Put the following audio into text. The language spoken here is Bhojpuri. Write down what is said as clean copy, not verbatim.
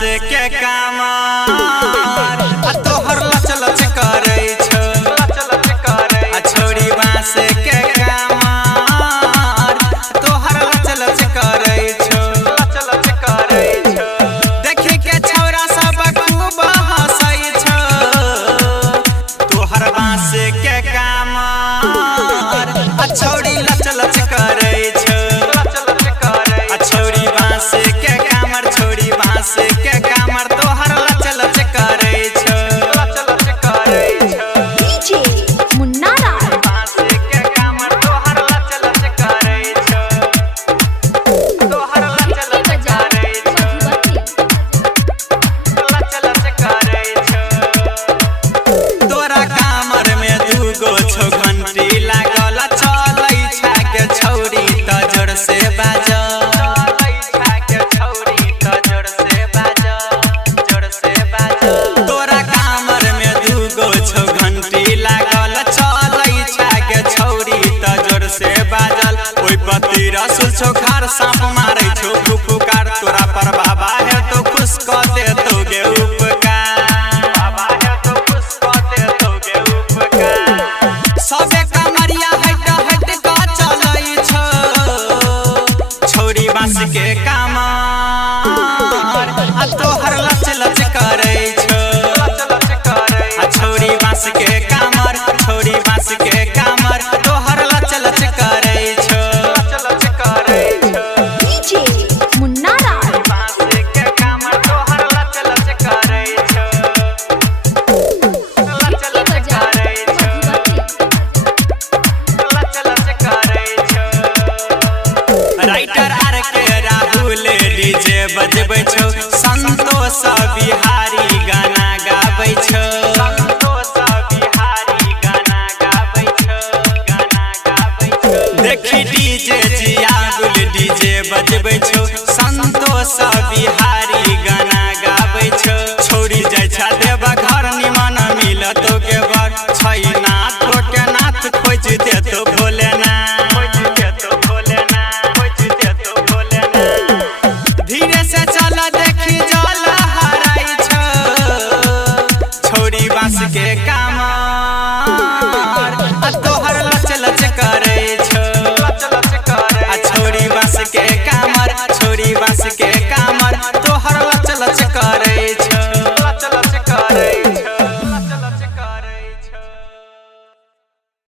के कामार तोहर लच लच करे छो छोड़ी बांस के कामार तोहर लच लच करे छो देखी के छौरा सब खूब हंसै छो तोहर बांस के कामार छोड़ी लच लच करे छो छोड़ी बांस के कामर छोड़ी बांस के कामर तोहर लच लच करे छो डीजे मुन्ना राज बांस के कामर तोहर लच लच करे छो तोहर लच लच करे छो लच लच करे छो तोरा कामर में दूगो छो घंटी लागल चलै छाके छौरी त जोर से बाजा तोरा कामर में दूगो छो घंटी लागल चलै छाके छौरी त जोर से बाजल ओइ पति रसुल छोखार सांप मारै छो फुफुकार तोरा पर बाबा है तो खुश क दे तोगे उपकार बाबा है तो खुश क दे तोगे उपकार सबे कमरिया हट हट क चलै छो छौरी बांस के कामर तोहर लच लच करे छो छौरी बांस के कामर छौरी बांस के कामर तोहर लच लच करे छो डीजे मुन्ना राज बांस के कामर तोहर लच लच करे छो लच लच करे छो लच लच करे छो राइटर आर के राहुल डीजे बजबै छौ संतोष बिहारी गाना गाबै छौ देखी डीजे जिया गुल डीजे बजबै छौ संतोष बिहारी